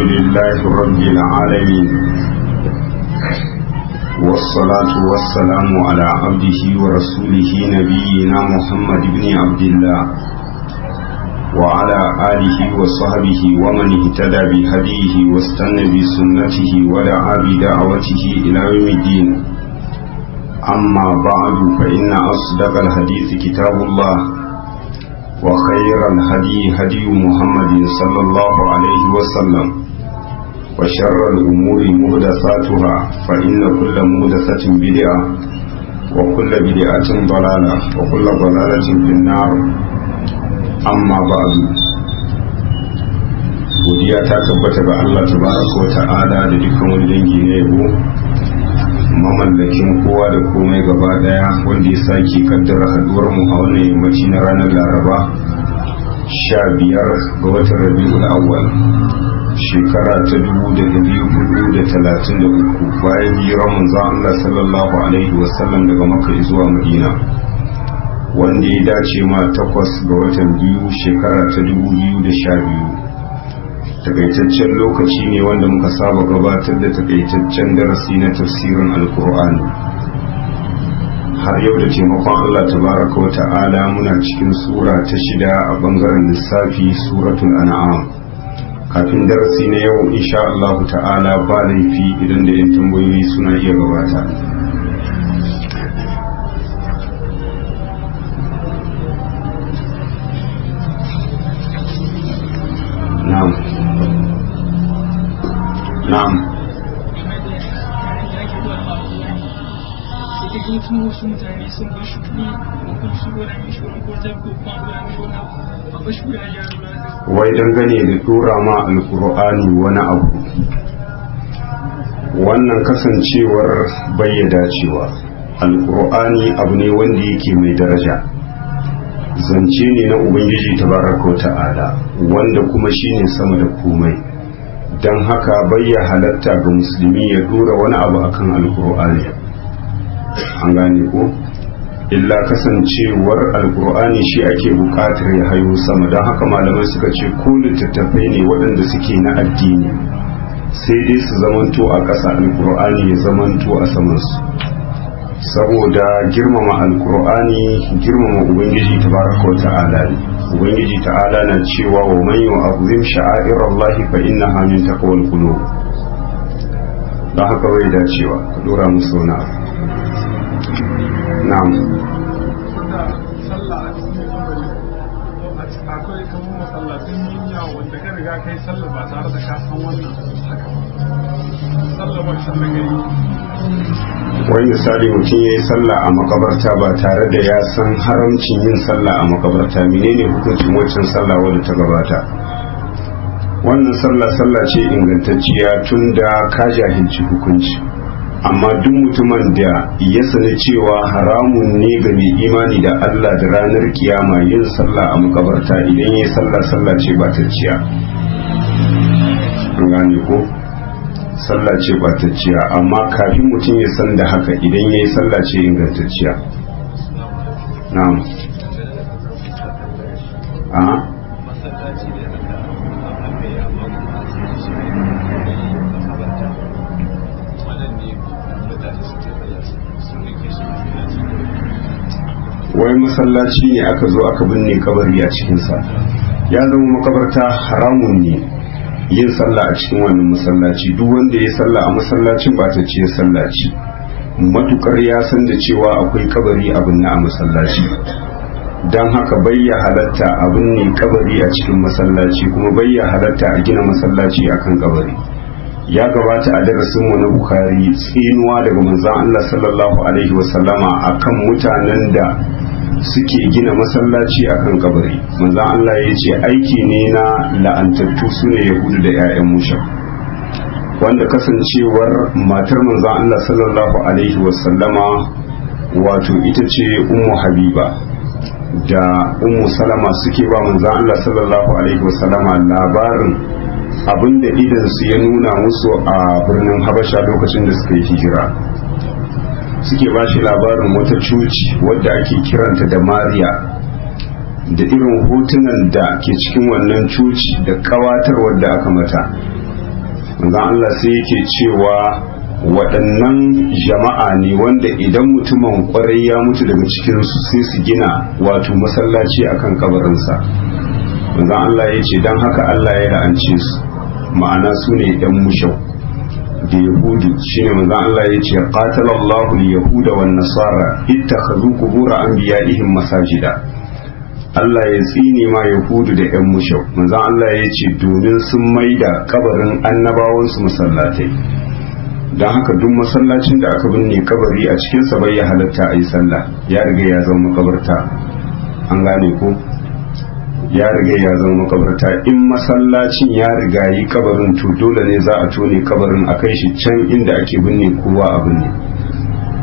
لله رب العالمين والصلاة والسلام على عبده ورسوله نبينا محمد بن عبد الله وعلى آله وصحبه ومن اهتدى بهديه واستنى بسنته ودعا بدعوته إلى يوم الدين. أما بعد فإن أصدق الحديث كتاب الله وخير الهدي هدي محمد صلى الله عليه وسلم وشر الأمور محدثاتها فإن كل محدثة بدعة وكل بدعة ضلالة وكل ضلالة في النار. amma ba'du, godiya ta tabbata ga Allah tabaraka wa ta'ala da dukkan wani dangi na yabo, mamallakin kowa da komai gaba daya, wanda ya sake kaddara haduwar mu a wannan yammaci na ranar Laraba 15 ga watan Rabiul Awwal shekara ta 1433 bayan hijirar manzon Allah sallallahu alaihi wasallam daga Makka zuwa Madina, wanda ya dace ma 8 ga watan biyu shekara ta 2012. Takaitaccen lokaci ne wanda muka saba gabatar da takaitaccen darasi na tafsirin alkur'ani. Har yau da taimakon Allah tabaraka wa ta'ala muna cikin sura ta 6 a bangaren lissafi, suratul an'am. Kafin darasi na yau insha Allah ta'ala ba laifi idan da 'yan tambayoyi suna iya gabata. Na'am. Na'am. Wai dangane da tura ma alkur'ani wani abu, wannan kasancewar bayyada cewa alkur'ani abu ne wanda yake mai daraja, zance ne na ubangiji tabaraka wa ta'ala wanda kuma shine sama da komai. don haka bayya halatta ga musulmi ya dora wani abu akan alkur'ani, an gane ko, illa kasancewar alkur'ani shi ake bukatar ya hayo sama. Don haka malamai suka ce ko littattafai ne waɗanda suke na addini sai dai su zamanto a ƙasa, alkur'ani ya zamanto a samansu, saboda girmama alkur'ani girmama ubangiji tabaraka wa ta'ala ne. ubangiji ta'ala na cewa wa man yu'azzim sha'airallahi fa innaha min taqwal qulub. don haka bai da cewa ka dora musu wani abu. na'am. akwai kamar masallatin duniya wanda ka riga kai sallah ba tare da ka san wannan haka sallah ba shi da kai. wani misali mutum ya yi sallah a makabarta ba tare da ya san haramcin yin sallah a makabarta, menene hukuncin waccan sallah wadda ta gabata? wannan sallah ce ingantacciya tun da ka jahilci hukunci, amma duk mutumin da ya sani cewa haramun ne ga mai imani da Allah da ranar kiyama yin sallah a makabarta, idan ya yi sallah ce ba ta ciya, an gane ko? sallah ce batacciya, amma kafin mutum ya san da haka idan ya yi sallah ce ingantacciya. na'am. a wai masallaci ne aka zo aka binne kabari a cikinsa, ya zama makabarta, haramun ne yin sallah a cikin wannan masallaci. duk wanda ya sallah a masallacin ba ta ce sallaci, matukar ya san da cewa akwai kabari abin na a masallaci. don haka bayya halatta abin ne kabari a cikin masallaci, kuma bayya halatta a gina masallaci akan kabari. ya gabata a darasin mu na Bukhari tsinuwa daga manzon Allah sallallahu alaihi wasallama akan mutanen da suke gina masallaci akan kabari. manzon Allah ya ce aiki ne na la'antattu su ne yahudu da 'ya'yan mushrik, wanda kasancewar matar manzon Allah sallallahu alaihi wasallama wato ita ce ummu habiba da ummu salama suke ba manzon Allah sallallahu alaihi wasallama labarin abinda idan su ya nuna musu a birnin Habasha lokacin da suka yi hijira. suke ba shi labarin wata cuci wadda ake kiranta da Mariya, da irin hotunan da ke cikin wannan cuci da kawatar wadda aka mata. manzon Allah sai yake cewa waɗannan jama'a ne wanda idan mutumin kwarai ya mutu daga cikinsu sai su gina wato masallaci akan kabarinsa. manzon Allah ya ce don haka Allah ya la'ance su, ma'ana su ne ɗan mushau da yahudu. shine manzon Allah ya ce qatalallahu al-yahuda wan nasara ittakhadhu qubur anbiya'ihim masajida. Allah ya tsine ma yahudu da yan mushau. manzon Allah ya ce domin sun maida kabarin annabawansu masallatai. don haka duk masallacin da aka binne kabari a cikinsa bai ya halatta a yi sallah, ya riga ya zama makabarta. an gane ko ya riga ya zama makabarta. in masallacin ya riga yi kabarin to dole ne za a tone kabarin a kai shi can inda ake binne kowa a binne.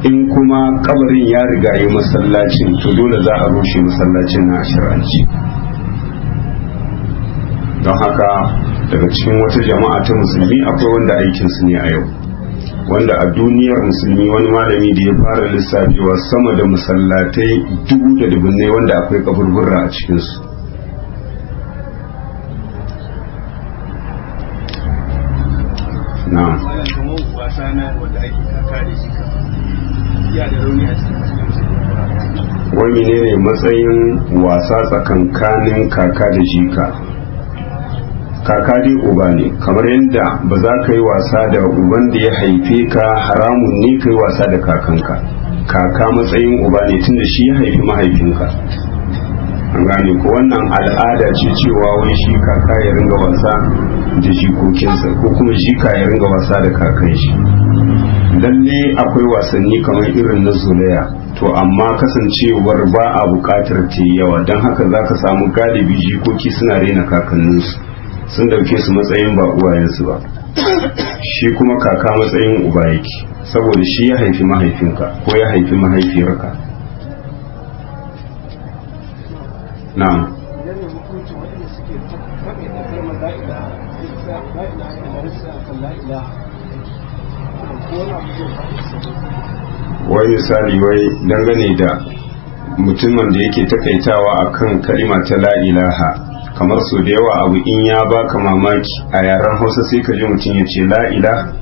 in kuma kabarin ya riga yi masallacin to dole za a rushe masallacin na shir'anci. don haka daga cikin wata jama'a ta musulmi akwai wanda aikinsu ne a yau, wanda a duniyar musulmi wani malami da ya fara lissafewa sama da masallatai 1000 wanda akwai kaburburra a cikinsu. na'am wani ne matsayin wasa tsakankanin kaka da jika? kaka dai uba ne, kamar yadda ba za ka yi wasa da uban da ya haife ka, haramun ne ka yi wasa da kakanka. kaka matsayin uba ne tunda shi ya haifi mahaifinka. an gane ko wannan al'ada ce cewa wai shi kaka ya ringa wasa da jikokinsa ko kuma jika ya ringa wasa da kakan shi. lalle akwai wasanni kamar irin na zolaya, to amma kasancewar ba a bukatar ta yawa, don haka za ka samu galibi jikoki suna rena kakanninsu, sun dauke su matsayin ba uwayensu ba. shi kuma kaka matsayin uba yake, saboda shi ya haifi mahaifinka ko ya haifi mahaifiyarka. na'am wai misali wai dangane da mutumin da yake takaitawa akan kalima ta la ilaha, kamar so da yawa abu in ya baka mamaki a yaren Hausa sai ka ji mutum ya ce la ilaha.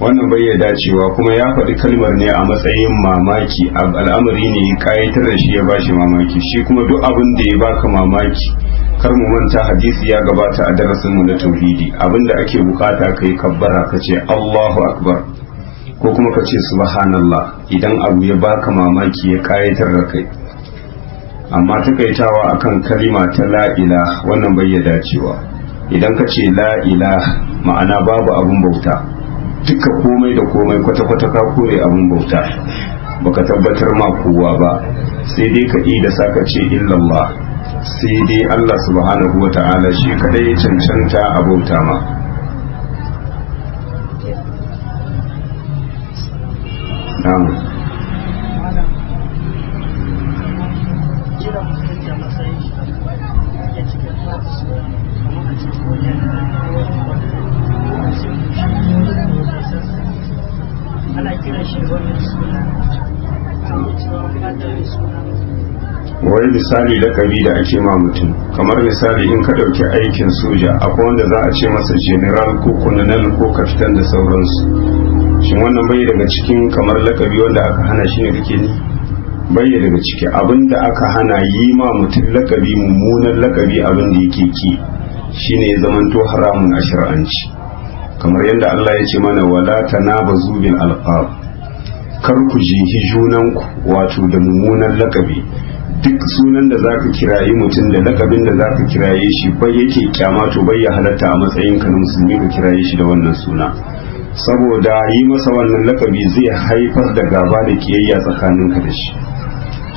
wannan bai ya dacewa, kuma ya faɗi kalmar ne a matsayin mamaki, al'amari ne ya kayatar da shi ya bashi mamaki. shi kuma duk abin da ya baka mamaki, kar mu manta hadisi ya gabata a darasin mu na tauhidi, abinda ake bukata kai kabbara ka ce Allahu akbar ko kuma ka ce subhanallah idan abu ya baka mamaki ya kayatar da kai. amma takaitawa akan kalima ta la ilaha wannan bai ya dacewa. idan ka ce la ilaha ma'ana babu abun bauta, duka komai da komai kwata-kwata ka kore abun bauta, baka tabbatar ma kowa ba, sai dai ka da saka ce illallah, sai dai Allah subhanahu wa ta'ala shi kadai ya cancanta a bauta ma. na'am wai misali lakabi da ake ma mutum, kamar misali in ka ɗauki aikin soja akwai wanda za a ce masa general ko colonel ko kapitan da sauransu. shin wannan bai daga cikin kamar lakabi wanda aka hana shi ne kake ni? bai daga ciki. abinda aka hana yi ma mutum lakabi, mummunan lakabi, abin da yake ki shine ya zamanto haramun a shar'anci, kamar yadda Allah ya ce mana wala tanabazu bil alqab, kar ku jihi junanku wato da mummunan lakabi. duk sunan da zaka kirayi mutum da lakabin da zaka kiraye shi bai yake kyama, to bai ya halatta a matsayin ka na musulmi ka kiraye shi da wannan suna, saboda yi masa wannan lakabi zai haifar da gaba da kiyayya tsakaninka da shi.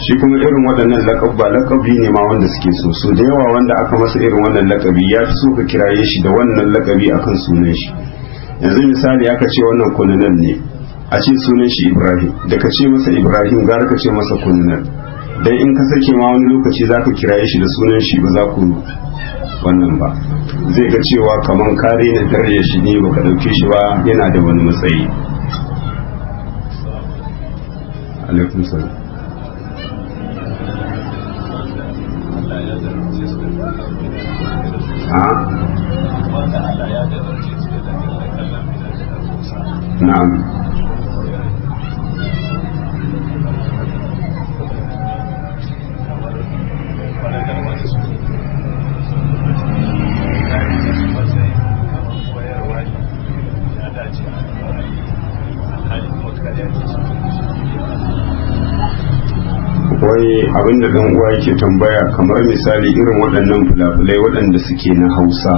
shi kuma irin waɗannan lakabi ne ma wanda suke so da yawa wanda aka masa irin wannan lakabi ya fi so ka kiraye shi da wannan lakabi akan sunan shi. yanzu misali aka ce wannan kununan ne, a ce sunan shi Ibrahim, da ka ce masa Ibrahim gara ka ce masa kununan, dan in ka sake ma wani lokaci za ka kiraye shi da sunan shi ba za ku wannan ba, zai ga cewa kaman kare na tarye shi ne baka dauke shi ba yana da wani matsayi. alaikum salam. wai abinda dan uwa yake tambaya kamar misali irin waɗannan fulafulai waɗanda suke na Hausa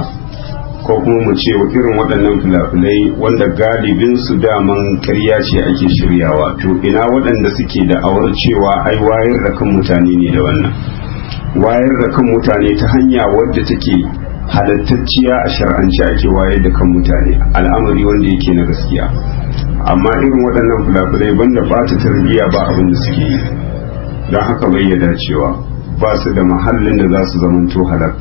ko kuma mu ce irin waɗannan fulafulai wanda galibin su daman ƙarya ce ake shiryawa, to ina waɗanda suke da awar cewa ai wayar da kan mutane ne da wannan wayar da kan mutane ta hanya wadda take halattacciya a shar'ance ake wayar da kan mutane, al'amari wanda yake na gaskiya. Amma irin waɗannan fulafulai banda ɓata tarbiyya ba abin da suke yi, don haka bai dacewa, ba su da mahallin da za su zamanto halak.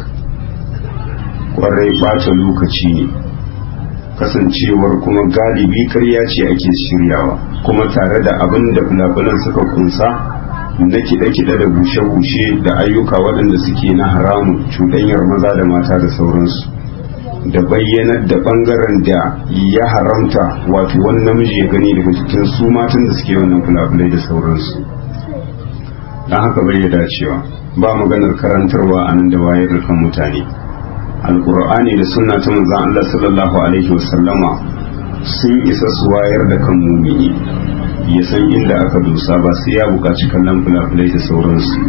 Kwarai ɓata lokaci ne, kasancewar kuma galibi ƙarya ce ake shiryawa, kuma tare da abin da fulafulan suka kunsa na kiɗe-kiɗe da bushe-bushe da ayyuka waɗanda suke na haramun, cuɗanyar maza da mata da sauransu, da bayyanar da ɓangaren da ya haramta, wato wani namiji ya gani daga cikin su matan da suke wannan fulafulai da sauransu. Don haka bai dacewa, ba maganar karantarwa a nan da wayar da kan mutane. Alƙur'ani da sunna ta manzon Allah sallallahu alaihi wasallama sun isa su wayar da kan mumini ya san inda aka dosa, ba sai ya buƙaci kallon fulafulai da sauransu.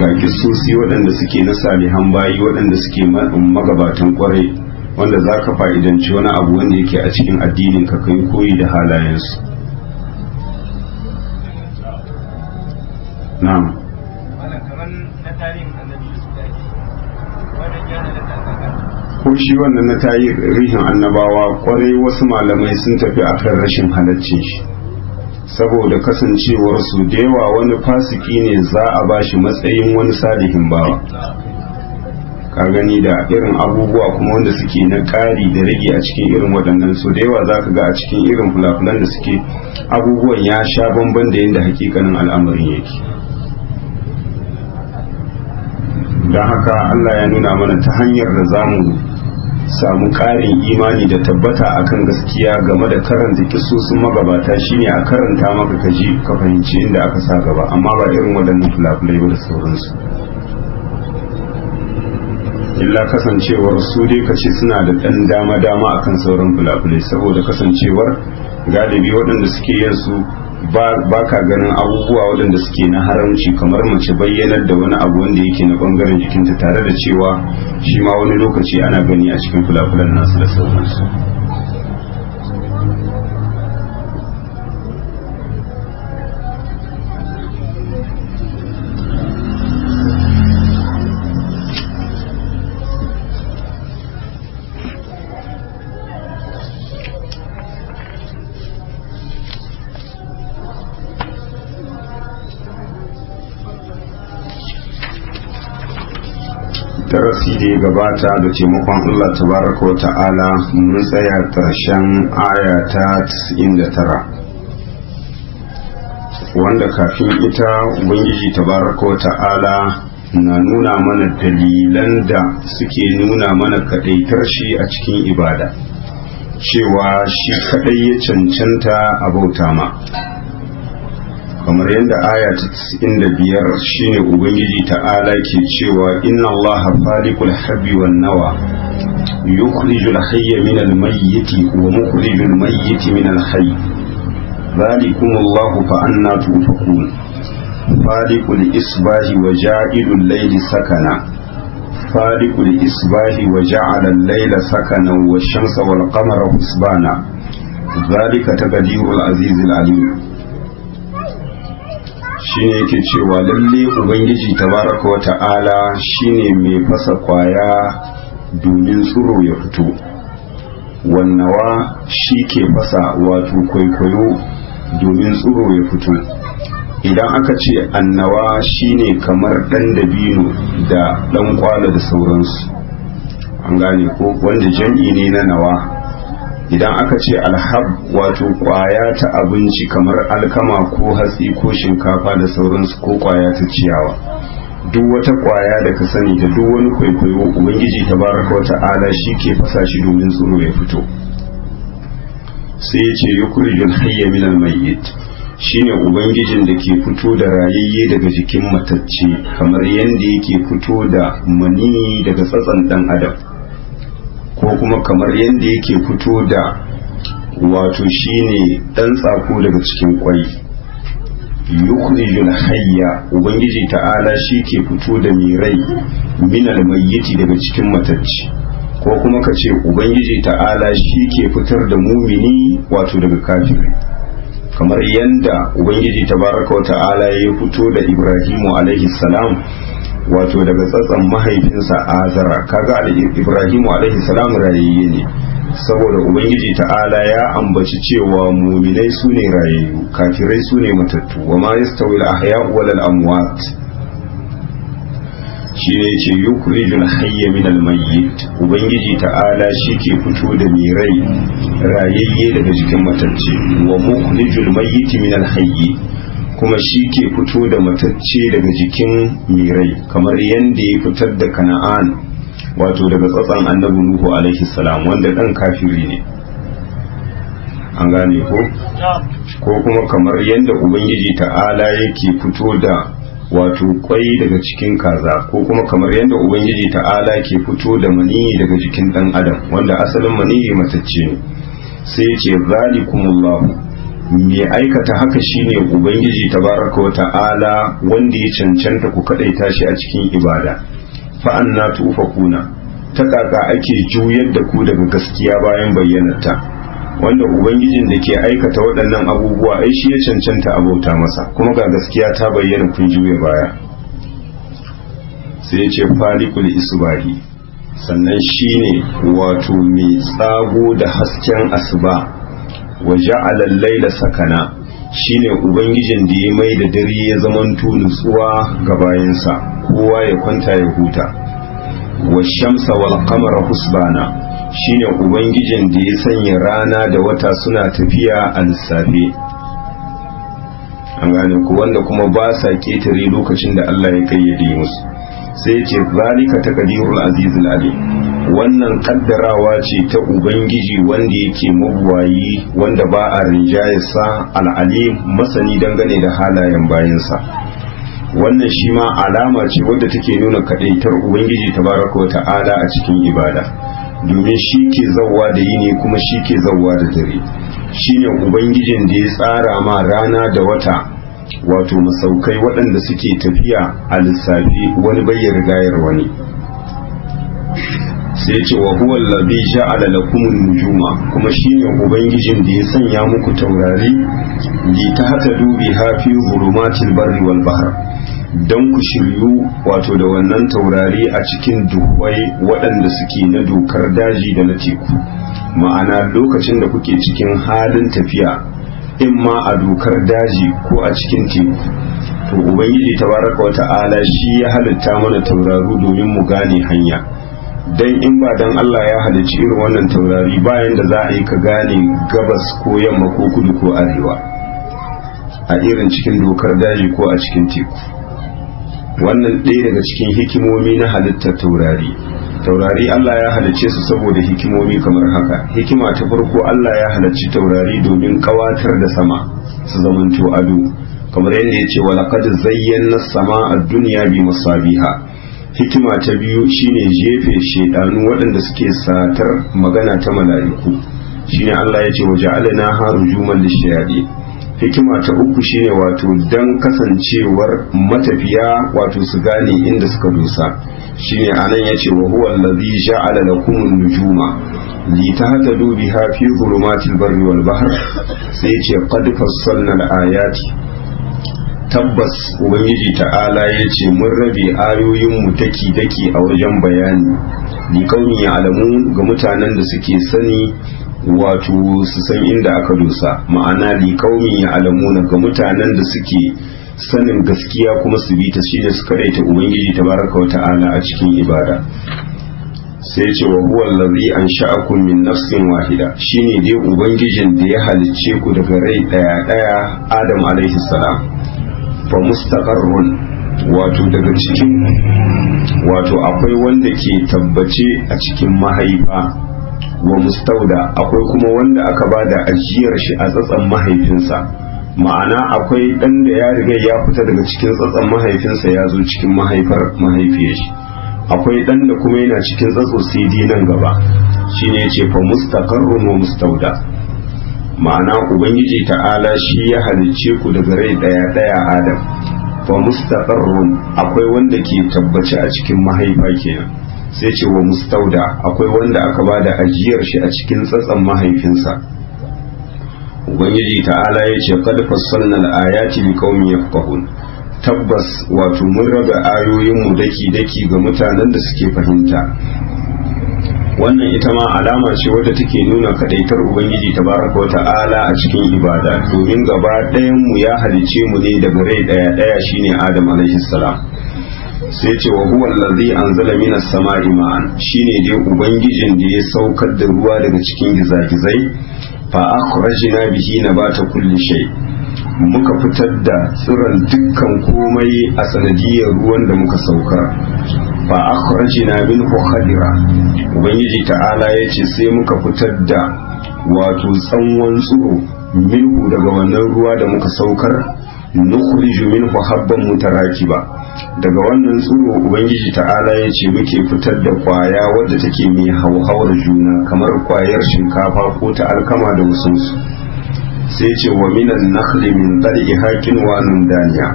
Ga kissosi waɗanda suke na salihan bayi waɗanda suke magabatan ƙwarai, wanda za ka fa'idanci wani abu wanda yake a cikin addinin ka kai koyi da halayensu. Na'am. Ko shi wannan na tarihin annabawa kwarai wasu malamai sun tafi akan rashin halaccin shi, saboda kasancewar su da yawa wani fasiki ne za a bashi matsayin wani salihin bawa, ka gani da irin abubuwa kuma wanda suke na ƙari da rage a cikin irin waɗannan, so da yawa za ka ga a cikin irin fulafulan da suke abubuwan ya sha bamban da yadda hakikanin al'amarin yake. don haka Allah ya nuna mana ta hanyar da za mu samu ƙarin imani da tabbata akan gaskiya game da karanta kisosin magabata shine a karanta maka kaji ka fahimci inda aka sa gaba, amma ba irin waɗannan fulafulai ba da sauransu. illa kasancewar su dai kace suna da ɗan dama-dama akan sauran fulafulai, saboda kasancewar galibi waɗanda suke yin su ba ka ganin abubuwa waɗanda suke na haramci, kamar mace bayyanar da wani abu wanda yake na ɓangaren jikinta, tare da cewa shi ma wani lokaci ana gani a cikin fulafulan nasu da sauransu. darasi da ya gabata da taimakon Allah tabaraka wa ta'ala mun tsaya ƙarshen aya ta 99, wanda kafin ita ubangiji tabaraka wa ta'ala na nuna mana dalilan da suke nuna mana kadaitar shi a cikin ibada, cewa shi kadai ya cancanta a bauta ma, kamar yadda aya ta 95 shine ubangiji ta'ala ke cewa inna allaha faliqul habbi wan nawa yukhrijul hayya minal mayyiti wa mukhrijul mayyiti minal hayy dhalikum allahu fa anna tufakun faliqul isbahi wa ja'ilul layli sakana faliqul isbahi wa ja'ala al-layla sakana wash-shamsa wal qamara husbana dhalika taqdirul azizil alim. shine yake cewa lalle ubangiji tabaraka wa ta'ala shine mai fasa kwaya domin tsiro ya fito, wannawa shi ke fasa wato kwaikwayo domin tsiro ya fito. idan aka ce annawa shine kamar dan dabino da dan kwala da sauransu, an gane ko, wanda jam'i ne na nawa. idan aka ce alhab wato kwaya ta abinci kamar alkama ko hatsi ko shinkafa da sauransu, ko kwaya ta ciyawa, duk wata kwaya da ka sani da duk wani kwaikwayo ubangiji tabaraka wa ta'ala shi ke fasa shi domin tsiro ya fito. sai ya ce yukhrijul hayya minal mayyit, shine ubangijin da ke fito da rayayye daga jikin matacce, kamar yadda yake fito da mani daga tsatsan dan adam, ko kuma kamar yadda yake fito da wato shine dan tsako daga cikin kwai. yukhrijul hayya ubangiji ta'ala shi ke fito da mai rai minal mayyiti daga cikin matacci, ko kuma ka ce ubangiji ta'ala shi ke fitar da mumini wato daga kafiri, kamar yanda ubangiji tabaraka wa ta'ala ya fito da Ibrahimu alaihi salam wato daga tsatsan mahaifinsa Azara. kaga Ibrahimu alaihi salam rayayye ne, saboda ubangiji ta'ala ya ambaci cewa muminai su ne rayayyu, kafirai su ne matattu, wa ma yastawi al-ahya'u wal amwat. shi ne ce yukhrijul hayya min al-mayyit, ubangiji ta'ala shi ke fito da mai rai rayayye daga jikin matacce, wa mukhrijul mayyit min al-hayy, kuma shi ke fito da matacce daga jikin mai rai, kamar yanda ya fitar da Kana'an wato daga tsatsan annabi Nuhu alaihi salam wanda dan kafiri ne, an gane ko kuma kamar yanda ubangiji ta'ala yake fito da wato kwai daga cikin kaza, ko kuma kamar yadda ubangiji ta'ala ke fito da maniyi daga jikin dan adam wanda asalin maniyi matacce ne. sai ce zalikumullahu, mai aikata haka shine ubangiji tabaraka wa ta'ala wanda ya cancanta ku kadaita shi a cikin ibada. fa anna tufakuna, ta kaka ake juyar da ku daga gaskiya bayan bayyanarta, wanda ubangijin da ke aikata waɗannan abubuwa ai shi ya cancanta abauta masa, kuma ga gaskiya ta bayyana kun juya baya. sai ya ce falikul isbahi, sannan shine wato mai tsago da hasken asuba, wa ja'ala al-laila sakana, shine ubangijin da ya mai da dare ya zamanto nutsuwa ga bayansa, kowa ya kwanta ya huta. wa shamsa wal qamara husbana, shine ubangijin da ya sanya rana da wata suna tafiya a lissafe, an gane ku, wanda kuma ba sa ketare lokacin da Allah ya kayyade musu. sai ce zalika taqdirul azizul alim, wannan kaddarawa ce ta ubangiji wanda yake mabuwayi, wanda ba a rinjayarsa, al-alim masani dangane da halayen bayansa. wannan shi ma alama ce wadda take nuna kadaitar ubangiji tabaraka wa ta'ala a cikin ibada, domin shi ke zawwa da yini kuma shi ke zawwa da dare. shine ubangijin da ya tsara ma rana da wata wato masaukai waɗanda suke tafiya a lissafi, wani bai rigayar wani. sai ce wa huwa allazi ja'ala lakum an-nujuma, kuma shine ubangijin da ya sanya muku taurari li tahtadu biha fi zulumatil barri wal bahr, don ku shiryu wato da wannan taurari a cikin duhwai waɗanda suke na dokar daji da na teku. ma'ana lokacin da kuke cikin halin tafiya, in ma a dokar daji ko a cikin teku, to ubangiji tabaraka wa ta'ala shi ya halitta mana tauraru domin mu gane hanya. dan in ba dan Allah ya halicci irin wannan taurari, bayan da za a yi ka gane gabas ko yamma ko kudu ko arewa a irin cikin dokar daji ko a cikin teku. wannan ɗaya daga cikin hikimomi na halittar taurari. taurari Allah ya halicce su saboda hikimomi kamar haka. hikima ta farko, Allah ya halicci taurari domin kawatar da sama su zamanto ado, kamar yadda ya ce wa laqad zayyana as-samaa ad-dunya bi masabiha. hikima ta biyu shine jefe shedanu waɗanda suke satar magana ta mala'iku, shine Allah ya ce wa ja'alna harujuman lishayadi. hikima ta uku shine wato dan kasancewar matafiya wato su gane inda suka dosa, shine anan yace wa huwa allazi ja'ala lakum an-nujuma li tahtadu biha fi dhulumatil barri wal bahr. sai yace qad fassalna al-ayati, tabbas ubangiji ta'ala yace mun rabe ayoyin mu daki daki a wajen bayani, li kauni ya'lamun, ga mutanen da suke sani wato su san inda aka dosa. ma'ana li qaumin ya'lamuna, ga mutanen da suke sanin gaskiya kuma su bi ta, shine suka raita ubangiji tabaraka wa ta'ala a cikin ibada. sai ce wa huwa allazi ansha'akum min nafsin wahida, shine dai ubangijin da ya halicce ku daga rai daya Adam alaihi salam. fa mustaqarrun, wato daga cikin wato akwai wanda ke tabbace a cikin mahaifa, wa mustauda akwai kuma wanda aka bada ajiyar shi a tsatsan mahaifinsa. ma'ana akwai dan da ya riga ya fita daga cikin tsatsan mahaifinsa ya zo cikin mahaifar mahaifiyar shi, akwai dan da kuma yana cikin tsatso CD nan gaba, shine yace fa mustaqarrun wa mustauda. ma'ana ubangiji ta'ala shi ya halicce ku daga rai daya Adam wa mustaqarrun akwai wanda ke tabbaci a cikin mahaifa kenan sai ce wa mustauda akwai wanda aka bada ajiyar shi a cikin tsatsan mahaifinsa. ubangiji ta'ala ya ce qad fassalna al-ayati liqaumin yafqahun tabbas wato mun raba ayoyin mu daki ga mutanen da suke fahimta. wannan ita ma alama ce wadda take nuna kadaitar ubangiji tabaraka wa ta'ala a cikin ibada, domin gaba ɗayan mu ya halice mu ne daga rai daya shine Adam alaihi salam. sai ce wa huwa allazi anzala minas sama'i ma'an, shine dai ubangijin da ya saukar da ruwa daga cikin gizagizai fa akhrajna bihi nabata kulli shay, muka fitar da tsiron dukkan komai a sanadiyar ruwan da muka saukar. fa akhrajna minhu khadira, ubangiji ta'ala yace sai muka fitar da wato tsanwan tsiro minhu daga wannan ruwa da muka saukar. nukhriju minhu habban mutarakiba, daga wannan tsiro ubangiji ta'ala yace muke fitar da kwaya wadda take mai hauhawar juna kamar kwayar shinkafa ko ta alkama da wasunsu. sai ce wa minan nakhli min dal'iha qinwanun daniya,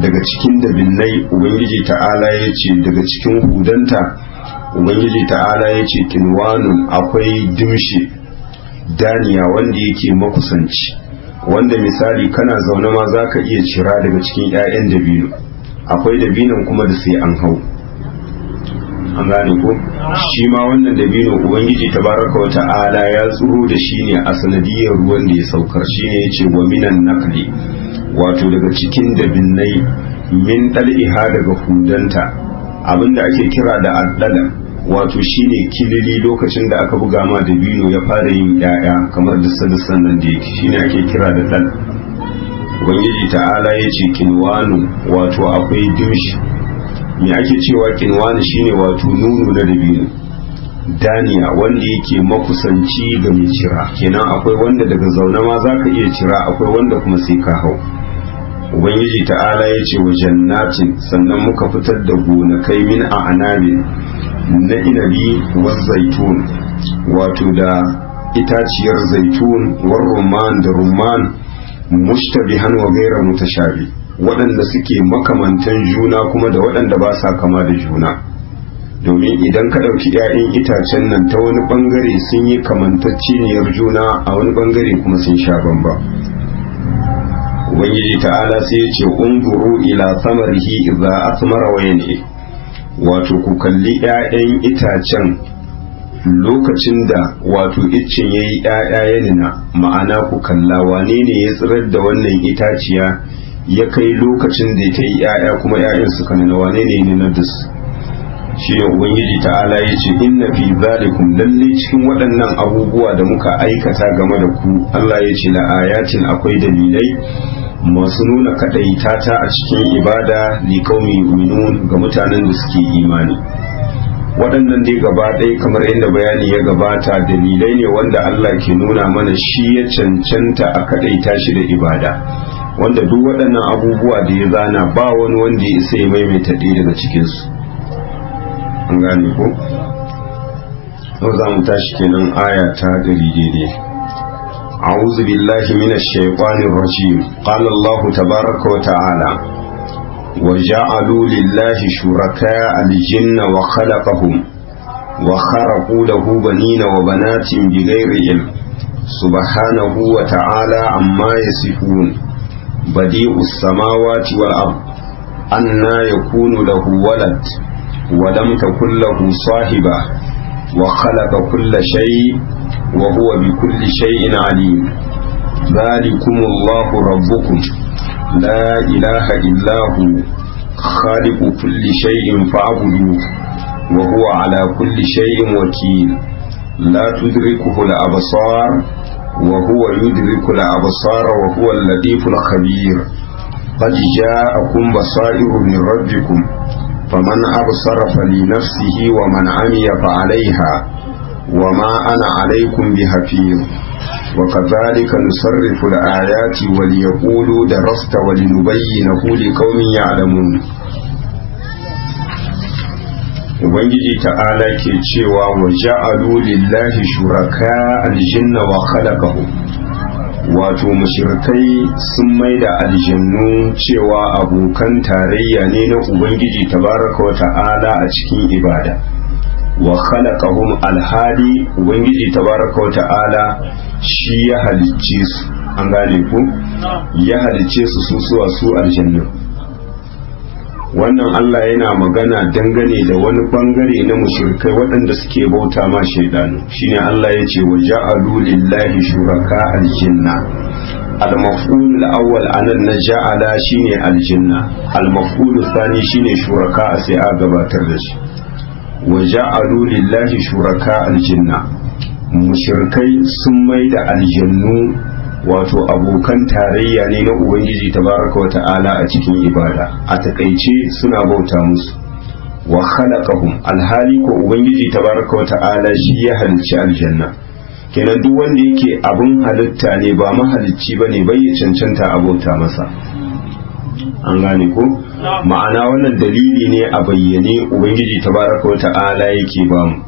daga cikin dabinnai ubangiji ta'ala yace daga cikin hudanta ubangiji ta'ala yace qinwanun akwai dimshi daniya wanda yake makusanci, wanda misali kana zaune ma zaka iya cira daga cikin 'ya'yan dabino. akwai dabinon kuma da sai an hau, an gane ko shi ma wannan dabino ubangiji tabaraka wa ta'ala ya tsuro da shi ne a sanadiyar ruwan da ya saukar. shine yace wa minan nakli, wato daga cikin dabinnai min dal'iha daga hudanta, abinda ake kira da addala wato shine kilili lokacin da aka buga ma dabino ya fara yin 'ya'ya kamar dussan nan da yake shine ake kira da dal. ubangiji ta'ala yace kinwanu wato akwai dimshi. me ake cewa kinwani shine wato nunu na dabino daniya wanda yake makusanci ga mai cira, kenan akwai wanda daga zaune ma zaka iya cira, akwai wanda kuma sai ka hau. ubangiji ta'ala ya ce wa jannatin, sannan muka fitar da gonakai min a anabin na inabi wa zaitun, wato da itaciyar zaitun war rumman da rumman mushtabihan wa gaira mutashabi, waɗanda suke makamantan juna kuma da waɗanda ba sa kama da juna. domin idan ka ɗauki 'ya'yan itacen nan ta wani ɓangare sun yi kamantacciniyar juna, a wani ɓangare kuma sun sha bamba. ubangiji ta'ala sai ya ce unzuru ila samarihi idza asmara wa yan'i, wato ku kalli 'ya'yan itacen lokacin da wato iccen yayi 'ya'ya ya nuna, ma'ana ku kalla wane ne ya tsirar da wannan itaciya ya kai lokacin da ta yi 'ya'ya kuma 'ya'yan suka nuna, wane ne ya nuna da su. shi ne ubangiji ta'ala ya ce inna fi zalikum, lalle cikin waɗannan abubuwa da muka aikata game da ku, Allah ya ce la ayatin, akwai dalilai masu nuna kadaita ta a cikin ibada li qaumi yu'minun, ga mutanen da suke imani. waɗannan dai gaba ɗaya kamar yadda bayani ya gabata dalilai ne wanda Allah ke nuna mana shi ya cancanta a kadaita shi da ibada, wanda duk waɗannan abubuwa da ya zana ba wani wanda ya isa ya maimaita ɗaya daga cikinsu. an gane ko? yau za mu tashi kenan aya ta 100 daidai. أعوذ بالله من الشيطان الرجيم. قال الله تبارك وتعالى وجعلوا لله شركاء الجن وخلقهم وخرقوا له بنين وبنات بغير علم سبحانه وتعالى عما يصفون بديع السماوات والأرض أنى يكون له ولد ولم تكن له صاحبة وخلق كل شيء وهو بكل شيء عليم ذلكم الله ربكم لا إله إلا هو خالق كل شيء فاعبدوه وهو على كل شيء وكيل لا تدركه الأبصار وهو يدرك الأبصار وهو اللطيف الخبير قد جاءكم بصائر من ربكم فمن أبصر فلنفسه ومن عمي فعليها وما أنا عليكم بحفيظ وكذلك نصرف الآيات وليقولوا درست ولنبينه لقوم يعلمون. Ubangiji ta'ala ke cewa wa ja'alu lillahi shuraka aljinna wa khalaqahu, wato mushrikai sun maida aljannu cewa abokan tarayya ne na ubangiji tabaraka wa ta'ala a cikin ibada wa khalaqahum alhadi ubangiji tabaraka wa ta'ala shi ya halicce su an gane ku ya halicce su suwa su aljannu. Wannan Allah yana magana dangane da wani bangare na mushrikai waɗanda suke bauta ma shaidanu shine Allah ya ce wa ja'alu lillahi shuraka aljinna. al-maf'ul al-awwal anan na ja'ala shine aljinna, al-maf'ul thani shine shuraka sai a gabatar da shi. wa ja'alu lillahi shuraka aljinna, mushrikai sun mai da aljannu wato abokan tarayya ne na ubangiji tabaraka wa ta'ala a cikin ibada, a takaice suna bauta musu. wa khalaqahum alhali ko ubangiji tabaraka wa ta'ala shi ya halicci aljanna. kenan duk wanda yake abun halitta ne ba mahalicci bane bai ya cancanta a bauta masa, an gane ko ma'ana wannan dalili ne a bayyane ubangiji tabaraka wa ta'ala yake bamu.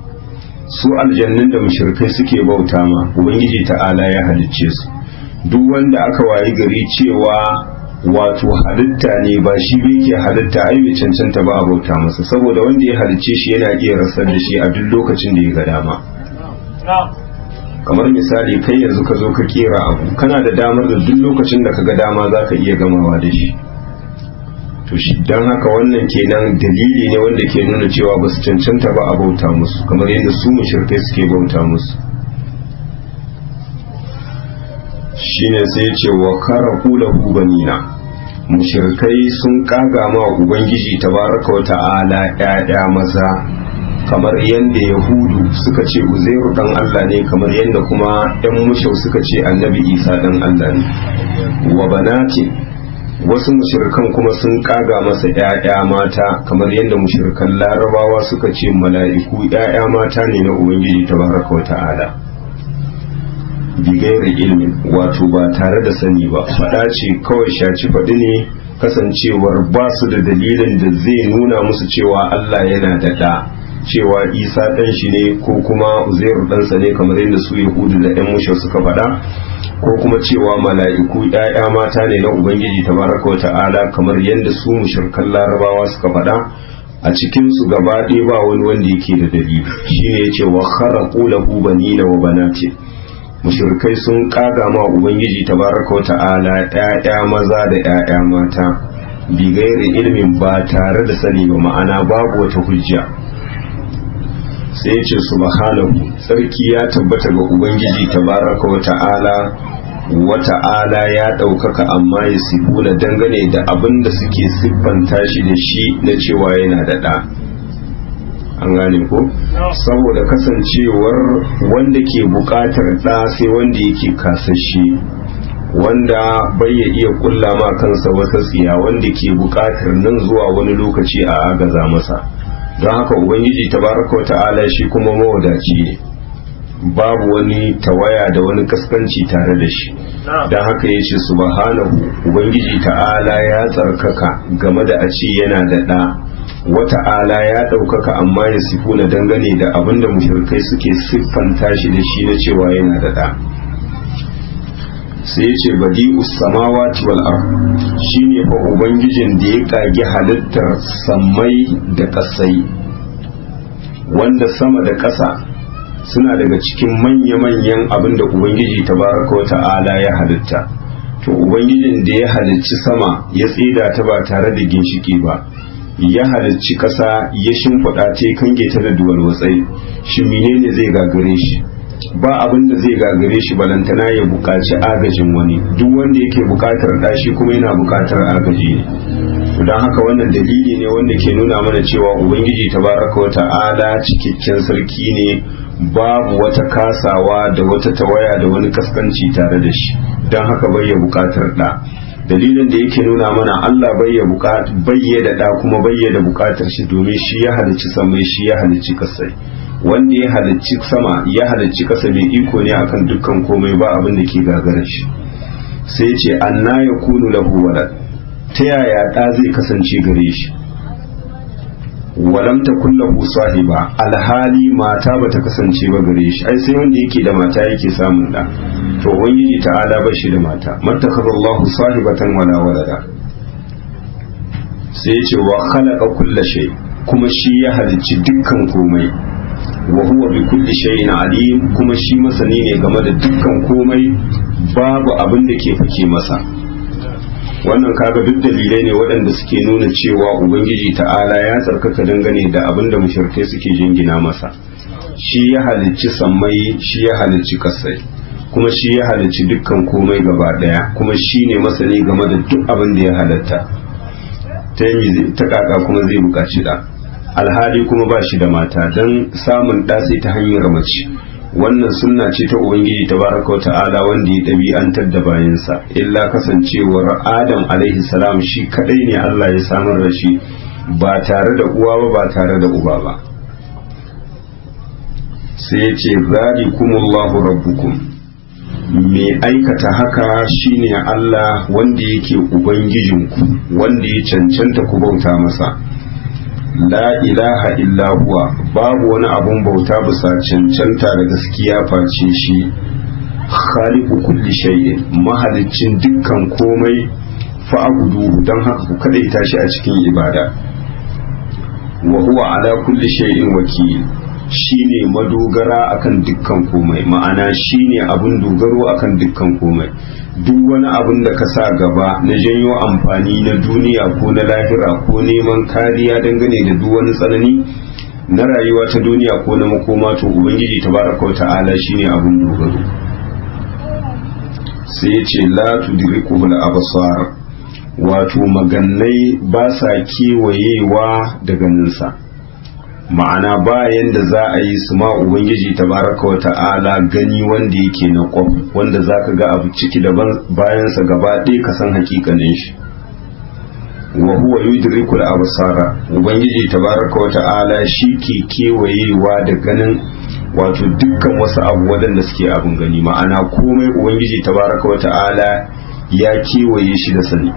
su aljannun da mushrikai suke bauta ma ubangiji ta'ala ya halicce su. duk wanda aka wayi gari cewa wato halitta ne ba shi bai ke halitta ai bai cancanta ba a bauta masa, saboda wanda ya halicce shi yana iya rasar da shi a duk lokacin da ya ga dama. kamar misali kai yanzu ka zo ka kera abu kana da damar da duk lokacin da ka ga dama za ka iya gamawa da shi. to shi don haka wannan kenan dalili ne wanda ke nuna cewa ba su cancanta ba a bauta musu kamar yadda su mushrikai suke bauta musu. shine sai ce wa karahu lahu banina, mushrikai sun kaga ma ubangiji tabaraka wa ta'ala ƴaƴa maza kamar yadda yahudu suka ce uzairu dan Allah ne, kamar yadda kuma ƴan mushau suka ce annabi isa dan Allah ne. wa banati, wasu mushrikan kuma sun kaga masa ƴaƴa mata kamar yadda mushrikan larabawa suka ce mala'iku ƴaƴa mata ne na ubangiji tabaraka wa ta'ala. bigairi ilmin, wato ba tare da sani ba, faɗa ce kawai shaci faɗi ne, kasancewar ba su da dalilin da zai nuna musu cewa Allah yana da ɗa, cewa isa ɗan shi ne ko kuma uzairu ɗansa ne kamar yadda su yahudu da ƴan mushau suka faɗa, ko kuma cewa mala'iku ƴaƴa mata ne na ubangiji tabaraka wa ta'ala kamar yadda su mushrikan larabawa suka faɗa. a cikin su gaba ɗaya ba wani wanda yake da dalili. shine yace wa kharaqu lahu banina wa banati, mushrikai sun kaga ma ubangiji tabaraka wa ta'ala ƴaƴa maza da ƴaƴa mata bi gairi ilmin ba tare da sani ba, ma'ana babu wata hujja. sai ce subhanahu, sarki ya tabbata ga ubangiji tabaraka wa ta'ala ya ɗaukaka amma ya sifuna dangane da abin da suke siffanta shi da shi na cewa yana da ɗa. an gane ko saboda kasancewar wanda ke buƙatar ɗa sai wanda yake kasashe, wanda bai ya iya kulla ma kansa wata tsiya, wanda ke buƙatar nan zuwa wani lokaci a agaza masa. don haka ubangiji tabaraka wa ta'ala shi kuma mawadaci ne, babu wani tawaya da wani kaskanci tare da shi. don haka ya ce subhanahu, ubangiji ta'ala ya tsarkaka game da a ce yana da ɗa, wata'ala ya ɗaukaka amma ya sifu na dangane da abinda mushrikai suke siffanta shi da shi na cewa yana da ɗa. sai ya ce badi'us samawati wal ard, shine fa ubangijin da ya kage halittar sammai da ƙasai, wanda sama da ƙasa suna daga cikin manya-manyan abinda ubangiji tabaraka wa ta'ala ya halitta. to ubangijin da ya halicci sama ya tsida ta ba tare da ginshiki ba, ya halicci ƙasa ya shimfiɗa ta kange ta da duwalwatsai, shi menene zai gagare shi? ba abin da zai gagare shi balantana ya buƙaci agajin wani. duk wanda yake buƙatar ɗashi kuma yana buƙatar agaji ne. don haka wannan dalili ne wanda ke nuna mana cewa ubangiji tabaraka wa ta'ala cikakken sarki ne, babu wata kasawa da wata tawaya da wani kaskanci tare da shi. don haka bai ya buƙatar ɗa. dalilin da yake nuna mana Allah bayya da ɗa kuma bayya da buƙatar shi, domin shi ya halicci samai, shi ya halicci kasai. wanda ya halicci sama ya halicci kasa mai iko ne akan dukkan komai, ba abin da ke gagarar shi. sai ce anna yakunu lahu walad, ta yaya ɗa zai kasance gare shi? walam takun lahu sahiba, alhali mata bata kasance ba gare shi. ai sai wanda yake da mata yake samun ɗa. to ubangiji ta'ala ba shi da mata mattakhadallahu sahibatan wala walada. sai ya ce wa khalaqa kulla shay, kuma shi ya halicci dukkan komai, wa huwa bi kulli shay'in alim, kuma shi masani ne game da dukkan komai, babu abin da ke fake masa. wannan kaga duk dalilai ne waɗanda suke nuna cewa ubangiji ta'ala ya tsarkaka dangane da abin da mushrikai suke jingina masa. shi ya halicci sammai, shi ya halicci kasai, kuma shi ya halicci dukkan komai gaba daya, kuma shi ne masani game da duk abin da ya halatta. ta kaka kuma zai buƙaci da alhali kuma ba shi da mata, don samun ɗa sai ta hanyar mace. wannan sunna ce ta ubangiji tabaraka ta'ala wanda ya ɗabi'antar da bayansa, illa kasancewar adam alaihi salam shi kadai ne Allah ya samar da shi ba tare da uwa ba tare da uba ba. sai ya ce zalikumullahu rabbukum, mai aikata haka shine Allah wanda yake ubangijinku, wanda ya cancanta ku bauta masa. la ilaha illa huwa, babu wani abun bauta bisa cancanta da gaskiya face shi. khaliqu kulli shay'in, mahaliccin dukkan komai, fa'buduhu, dan haka ku kadaita shi a cikin ibada. wa huwa ala kulli shay'in wakil, shine madogara akan dukkan komai, ma'ana shine abun dogaro akan dukkan komai. duk wani abun da ka sa gaba na janyo amfani na duniya ko na lahira ko neman kariya dangane da duk wani tsanani na rayuwa ta duniya ko na makoma, to ubangiji tabaraka wa ta'ala shine abun dogaro. sai ya ce la tudrikuhu al-absar, wato magannai ba sa kewayewa da ganinsa, ma'ana bayan da za a yi su ma ubangiji tabaraka wa ta'ala gani wanda yake na kwaf, wanda za ka ga abu ciki da bayansa gaba ɗaya ka san hakikanin shi. wa huwa yudrikul absara, ubangiji tabaraka wa ta'ala shi ke kewayewa da ganin wato dukkan wasu abu waɗanda suke abin gani, ma'ana komai ubangiji tabaraka wa ta'ala ya kewaye shi da sani.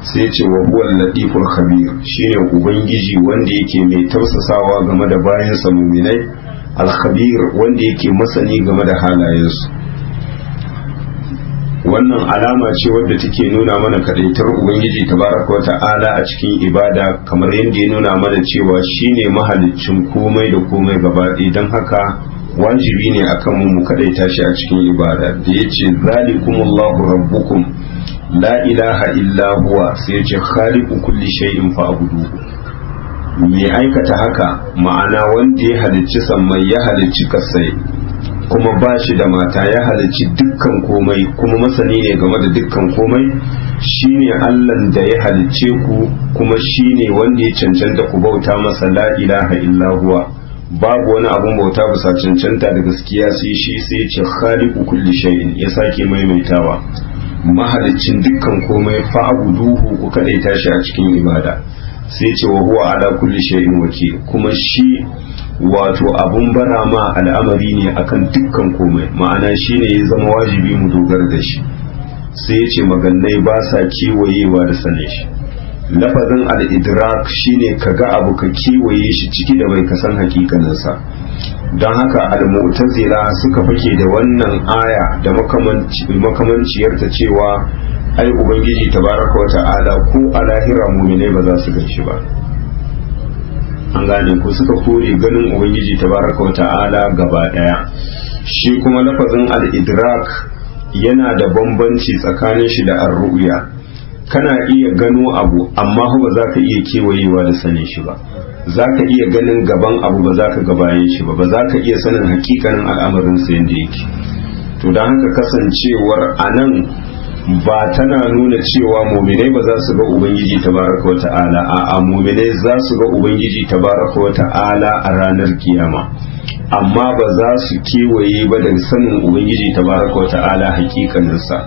sai ce wa huwa al-latiful khabir, shine ubangiji wanda yake mai tausasawa game da bayansa mu'minai, al-khabir wanda yake masani game da halayensu. wannan alama ce wadda take nuna mana kadaitar ubangiji tabaraka wa ta'ala a cikin ibada, kamar yadda ya nuna mana cewa shine mahaliccin komai da komai gaba ɗaya. don haka wajibi ne akan mu kadaita shi a cikin ibada. da yace zalikumullahu rabbukum la ilaha illa huwa, sai ce khaliqu kulli shay'in fa'buduhu. me aikata haka, ma'ana wanda ya halicci sammai, ya halicci kasai, kuma ba shi da mata, ya halicci dukkan komai, kuma masani ne game da dukkan komai. shine Allahn da ya halicce ku, kuma shine wanda ya cancanta ku bauta masa. la ilaha illa huwa, babu wani abun bauta bisa cancanta da gaskiya sai shi. sai ce khaliqu kulli shay'in, ya sake maimaitawa, mahalicin dukkan komai, fa'buduhu, ku kadaita shi a cikin ibada. sai ce wa huwa ala kulli shay'in wakil, kuma shi wato abun bara ma al'amari ne akan dukkan komai, ma'ana shine ya zama wajibi mu dogara da shi. sai ya ce magannai ba sa kewayewa da sane shi. lafazin al-idrak shine kaga abu ka kewaye shi ciki da bai kasan hakikaninsa. don haka al-mu'tazila suka fake da wannan aya da makamanciyarta cewa ai ubangiji tabaraka wa ta'ala ko a lahira mu'minai ba za su ganshi ba. an gane ku, suka kore ganin ubangiji tabaraka wa ta'ala gaba daya. shi kuma lafazin al-idrak yana da bambanci tsakanin shi da ar-ru'ya. kana iya gano abu amma ba za ka iya kewayewa da sanin shi ba. za ka iya ganin gaban abu ba za ka ga bayan shi ba za ka iya sanin hakikanin al'amarin sa yadda yake. to don haka kasancewar anan ba tana nuna cewa muminai ba za su ga ubangiji tabaraka wa ta'ala, a muminai za su ga ubangiji tabaraka wa ta'ala a ranar kiyama, amma ba za su kewaye ba da sanin ubangiji tabaraka wa ta'ala hakikaninsa.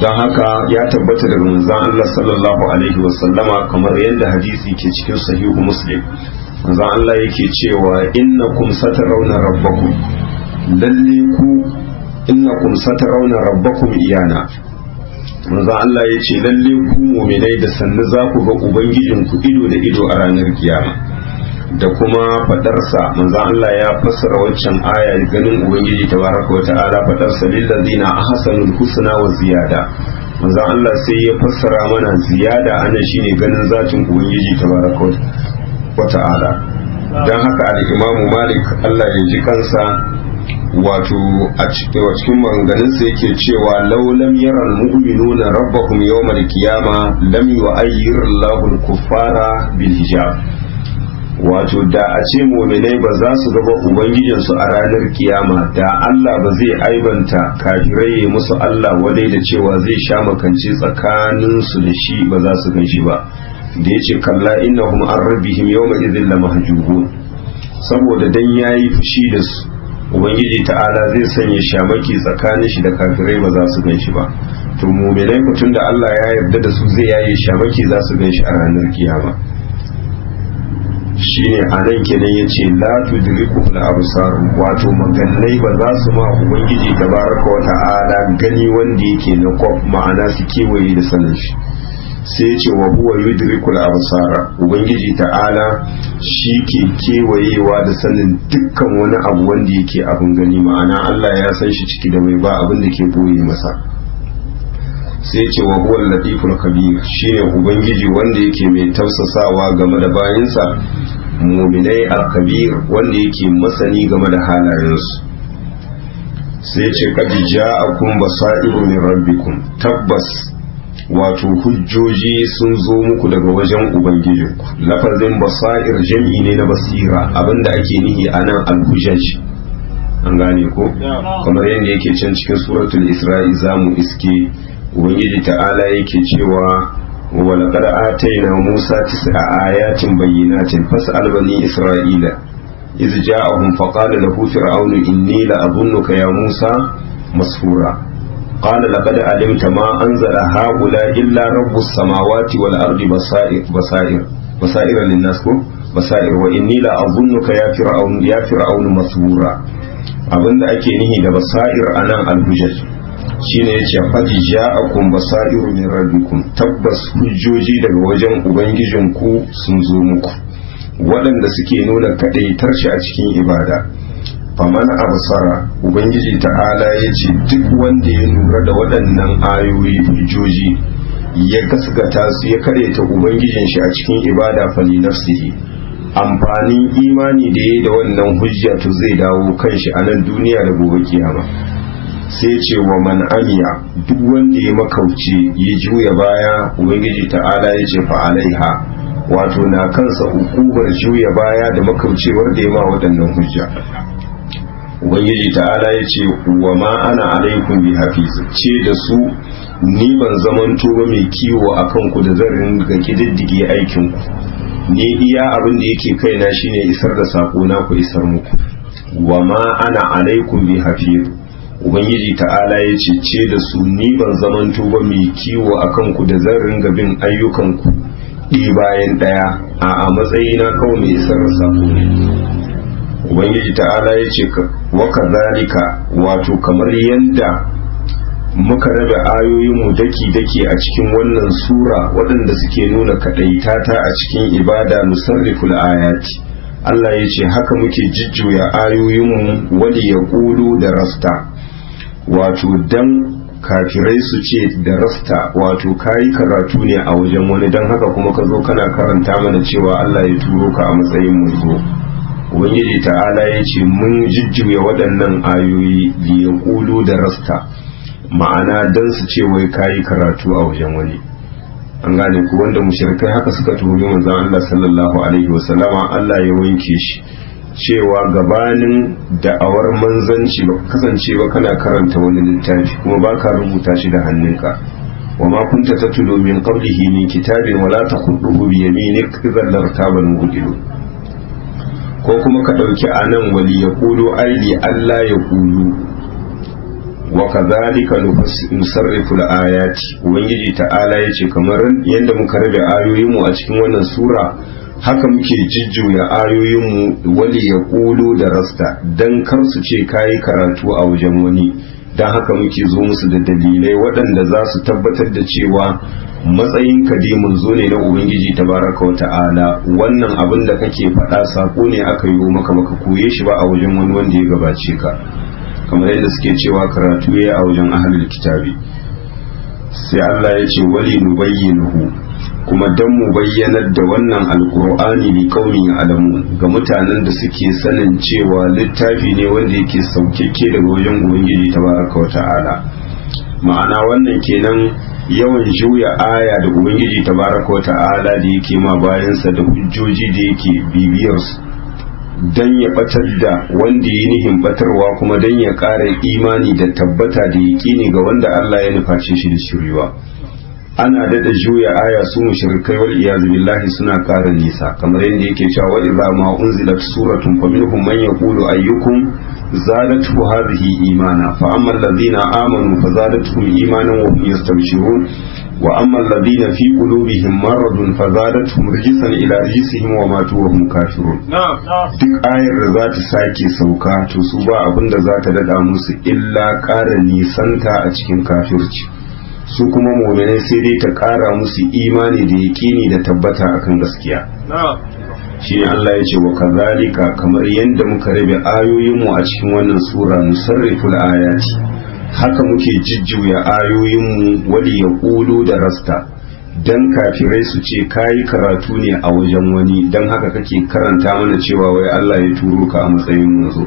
don haka ya tabbata daga manzon Allah sallallahu alaihi wasallama, kamar yadda hadisi ke cikin sahihu muslim, manzon Allah yake cewa innakum satarawna rabbakum, lalle ku innakum satarawna rabbakum iyana. manzon Allah ya ce lalle ku mu'minai da sannu za ku ga ubangijinku ido da ido a ranar kiyama. da kuma fadarsa manzon Allah ya fassara waccan aya ganin ubangiji tabaraka wa ta'ala fadarsa lil ladina ahsanul husna wa ziyada manzon Allah sai ya fassara mana ziyada anan shine ganin zatin ubangiji tabaraka wa ta'ala dan haka al-Imam Malik Allah ya ji kansa wato a cikin maganganunsa yake cewa law lam yara al-mu'minuna rabbahum yawm al-qiyama lam yu'ayyir Allahu al-kuffara bil hijab wato da a ce mu'minai ba za su gaba ubangijinsu a ranar kiyama da Allah ba zai aibanta kafirai musu Allah wadai da cewa zai sha makance tsakaninsu da shi ba za su gan shi ba da yace kalla innahum an rabbihim yawma idhil lamahjubun saboda dan yayi fushi da su ubangiji ta'ala zai sanya shamaki tsakanin shi da kafirai ba za su gan shi ba to mu'minai mutum da Allah ya yarda da su zai yaye shamaki za su gan shi a ranar kiyama shine anan kenan yace la tudriku al-absar wato magannai ba za su ma ubangiji tabaraka wa ta'ala gani wanda yake na kwaf ma'ana su kewaye da sanin shi sai yace wa huwa yudrikul absara ubangiji ta'ala shi ke kewayewa da sanin dukkan wani abu wanda yake abin gani ma'ana Allah ya san shi ciki da mai ba abin da ke boye masa sai yace wa huwa latiful khabir shine ubangiji wanda yake mai tausasawa game da bayinsa mu'minai al-kabir wanda yake masani game da halayensu sai yace qad ja'akum basairu min rabbikum tabbas wato hujjoji sun zo muku daga wajen ubangijinku lafazin basair jam'i ne na basira abinda ake nihi anan al-hujjaj an gane ko kamar yadda yake can cikin suratul isra'i zamu iske ubangiji ta'ala yake cewa wa laqad atayna musa 9 ayatin bayyinatin fas'al bani isra'ila iz ja'ahum faqala lahu fir'aunu inni la adhunnuka ya musa masfura قال لقد علمت ما أنزل هؤلاء إلا رب السماوات والأرض بصائر للناس بصائر وإني لا أظنك يا فرعون مسبورا abinda ake nihi da basair anan al-hujjaj shine yace qad ja'akum basairu min rabbikum tabbas hujjoji daga wajen ubangijinku sun zo muku waɗanda suke nuna kadaitar shi a cikin ibada faman absara ubangiji ta'ala ya ce duk wanda ya lura da waɗannan ayoyi hujjoji ya gasgata su ya karyata ubangijin shi a cikin ibada fali nafsihi amfanin imani da ya da wannan hujja to zai dawo kanshi a nan duniya da gobe kiyama sai ce wa man amiya duk wanda ya makauce ya juya baya ubangiji ta'ala ya ce fa alaiha wato na kansa hukumar juya baya da makaucewar da ya ma waɗannan hujja ubangiji ta'ala ya ce wa ma ana alaikum bi hafiz ce da su ni ban zamanto ba mai kiwo a kanku da zan ringa kididdige aikin ku ni iya abin da yake kaina shine isar da sako na ku isar muku wa ma ana alaikum bi hafiz ubangiji ta'ala ya ce da su ni ban zamanto ba mai kiwo a kanku da zan ringa bin ayyukan ku ɗi bayan ɗaya a matsayina kawai mai isar da sako ne ubangiji ta'ala ya ce wa kazalika wato kamar yadda muka rabe ayoyinmu daki-daki a cikin wannan sura waɗanda suke nuna kaɗaitata a cikin ibada nusarriful ayati Allah ya ce haka muke jujjuya ayoyinmu wali ya ƙulu da rasta wato dan kafirai su ce da rasta wato kayi karatu ne a wajen wani don haka kuma ka zo kana karanta mana cewa Allah ya turo ka a matsayin manzo ubangiji ta'ala ya ce mun jujjuya waɗannan ayoyi liya ƙulu da rasta ma'ana don su ce wai kayi karatu a wajen wani an gane ku wanda mushrikai haka suka tuhumi manzon Allah sallallahu alaihi wasallama Allah ya wanke shi cewa gabanin da'awar manzanci ba kasance ba kana karanta wani littafi kuma baka rubuta shi da hannunka wa ma kunta tatlu min qablihi min kitabin wala takhuduhu bi yaminik idhan lartabal mubtilun ko kuma ka ɗauki a nan wali ya ƙulu aili Allah ya ƙulu wa kazalika nusarrifu al-ayati ubangiji ta'ala yace kamar yadda muka rabe ayoyinmu a cikin wannan sura haka muke jujjuya ayoyinmu wali ya ƙulu da rasta dan kar su ce kayi karatu a wajen wani don haka muke zo musu da dalilai waɗanda za su tabbatar da cewa matsayin ka dai manzo ne na ubangiji tabaraka wa ta'ala, wannan abin da kake faɗa sako ne aka yi maka, baka koye shi ba a wajen wani wanda ya gabace ka, kamar yadda suke cewa karatu ya a wajen ahlul kitabi. sai Allah ya ce wali nubayyinuhu, kuma dan mu bayyanar da wannan alqur'ani li qaumin alamun, ga mutanen da suke sanin cewa littafi ne wanda yake saukeke daga wajen ubangiji tabaraka wa ta'ala. ma'ana wannan kenan yawan juya aya da ubangiji tabaraka wa ta'ala da yake ma bayansa da hujjoji da yake bibiyarsu dan ya batar da wanda yi nihin batarwa, kuma dan ya ƙara imani da tabbata da yaƙini ga wanda Allah ya nuface shi da shiriwa. ana dada juya aya su mushrikai wal iyaz billahi suna ƙara nisa, kamar yadda yake cewa wa idza ma unzilat suratun faminhum man yaqulu ayyukum zadatuhu hadhihi imana fa amma alladhina amanu fazadatuhum imanan wa hum yastabshirun wa amma alladhina fi qulubihim maradun fazadatuhum rijsan ila rijsihim wa matu wa hum kafirun. duk ayar da za ta sake sauka to su ba abin da za ta dada musu illa ƙara nisanta a cikin kafirci, su kuma mu'minai sai dai ta ƙara musu imani da yaƙini da tabbata akan gaskiya. shi ne Allah ya ce wa kazalika, kamar yadda muka rabe ayoyinmu a cikin wannan sura nusarriful ayati, haka muke jijjuya ayoyinmu wali ya ƙulu da rasta, dan kafirai su ce kayi karatu ne a wajen wani, dan haka kake karanta mana cewa wai Allah ya turo ka a matsayin manzo.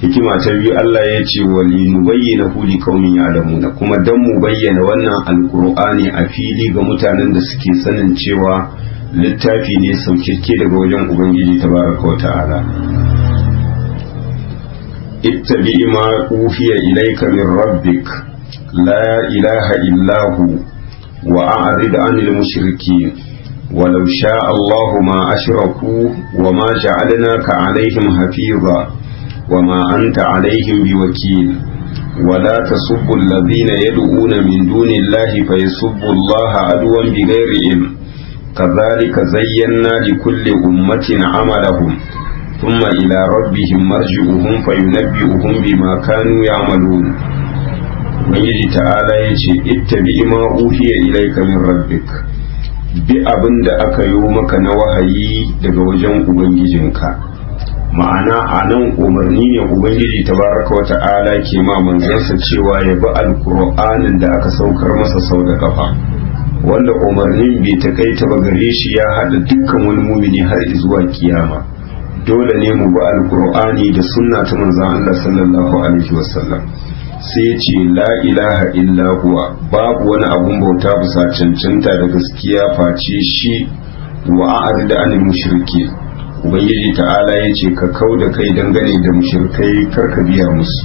hikima ta biyu Allah ya ce wali nubayyana huli qaumin ya'lamuna, kuma dan mu bayyana wannan alqur'ani a fili ga mutanen da suke sanin cewa littafi ne saukirke daga wajen ubangiji tabaraka wa ta'ala. ittabi ma uhiya ilayka min rabbik la ilaha illa hu wa a'rid 'anil mushrikeen walau sha'a Allahu ma ashraku wa ma ja'alnaka 'alayhim hafiza wa ma anta 'alayhim biwakil ولا تسبوا الذين يدعون من دون الله فيسبوا الله عدوا بغير علم كذلك زينا لكل أمة عملهم ثم إلى ربهم مرجعهم فينبئهم بما كانوا يعملون. Ubangiji ta'ala ya ce ittabi ma uhiya ilayka min rabbik, bi abin da aka yi maka na wahayi daga wajen ubangijinka. ma'ana a nan umarni ne ubangiji tabaraka wa ta'ala ke ma manzansa cewa ya bi alqur'anin da aka saukar masa sau da kafa, wanda umarnin bai takaita ba gare shi, ya hada dukkan wani mumini har zuwa kiyama. dole ne mu bi alqur'ani da sunna ta manzon Allah sallallahu alaihi wasallam. sai ya ce la ilaha illa huwa, babu wani abun bauta bisa cancanta da gaskiya face shi, wa a'rid anil mushriki. ubangiji ta'ala ya ce ka kau da kai dangane da mushrikai, karka biya musu.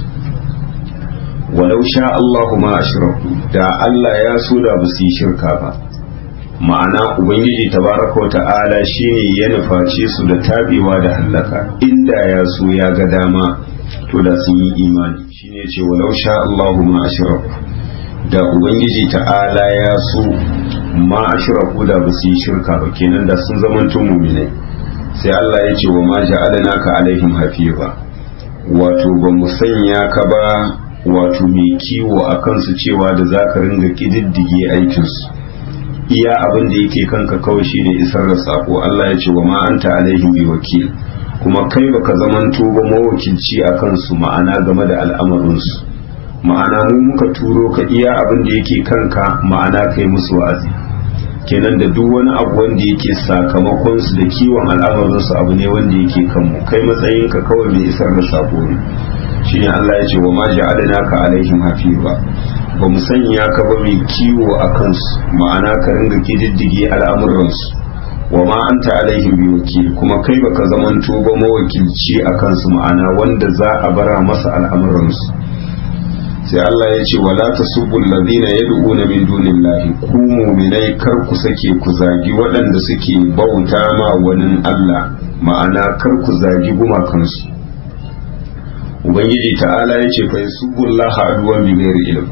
walau sha Allahu ma ashraku, da Allah ya so da ba su yi shirka ba. ma'ana ubangiji tabaraka wa ta'ala shine ya nuface su da tabewa da hallaka, inda ya so ya ga dama to da sun yi imani. shine ce walau sha Allahu ma ashraku, da ubangiji ta'ala ya so ma ashraku da ba su yi shirka ba, kenan da sun zamanto mu'minai. sai Allah ya ce wa ma ja'alnaka alaihim hafiza, wato ba mu sanya ka ba wato mai kiwo a kansu cewa da za ka ringa kididdige aikinsu, iya abin da yake kanka kawai shine isar da sako. Allah ya ce wa ma anta alaihim bi wakil, kuma kai baka zamanto ba mawakilci a kansu, ma'ana game da al'amarinsu. ma'ana mu muka turo ka, iya abin da yake kanka ma'ana kai musu wa'azi. kenan da duk wani abu wanda yake sakamakon su da kiwon al'amarin su abu ne wanda yake kanmu, kai matsayin ka kawai mai isar da sako ne. shine Allah ya ce wa ma ja'alnaka alaihim hafiza, ba mu sanya ka ba mai kiwo a kansu, ma'ana ka ringa kididdige al'amuran su. wa ma anta alaihim biwakil, kuma kai baka zamanto ba mawakilci a kansu, ma'ana wanda za a bara masa al'amuran su. sai Allah ya ce wala tasubbu alladhina yad'una min dunillahi, ku mu'minai kar ku sake ku zagi waɗanda suke bauta ma wani Allah, ma'ana kar ku zagi gumakansu. ubangiji ta'ala ya ce fa yasubbullaha aduwan bi ghairi ilm,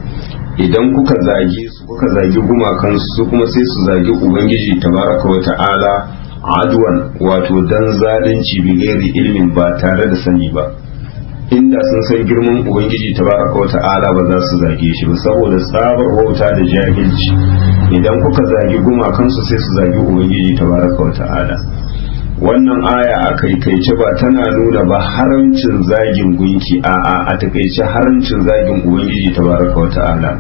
idan kuka zagi su, kuka zagi gumakansu, su kuma sai su zagi ubangiji tabaraka wa ta'ala aduwan, wato dan zalunci bi ghairi ilmin, ba tare da sani ba. inda sun san girman ubangiji tabaraka wa ta'ala ba za su zage shi ba, saboda tsabar wauta da jahilci idan kuka zagi gumakansu sai su zagi ubangiji tabaraka wa ta'ala. Wannan aya a kaikaice ba tana nuna ba haramcin zagin gunki, a takaice haramcin zagin ubangiji tabaraka wa ta'ala.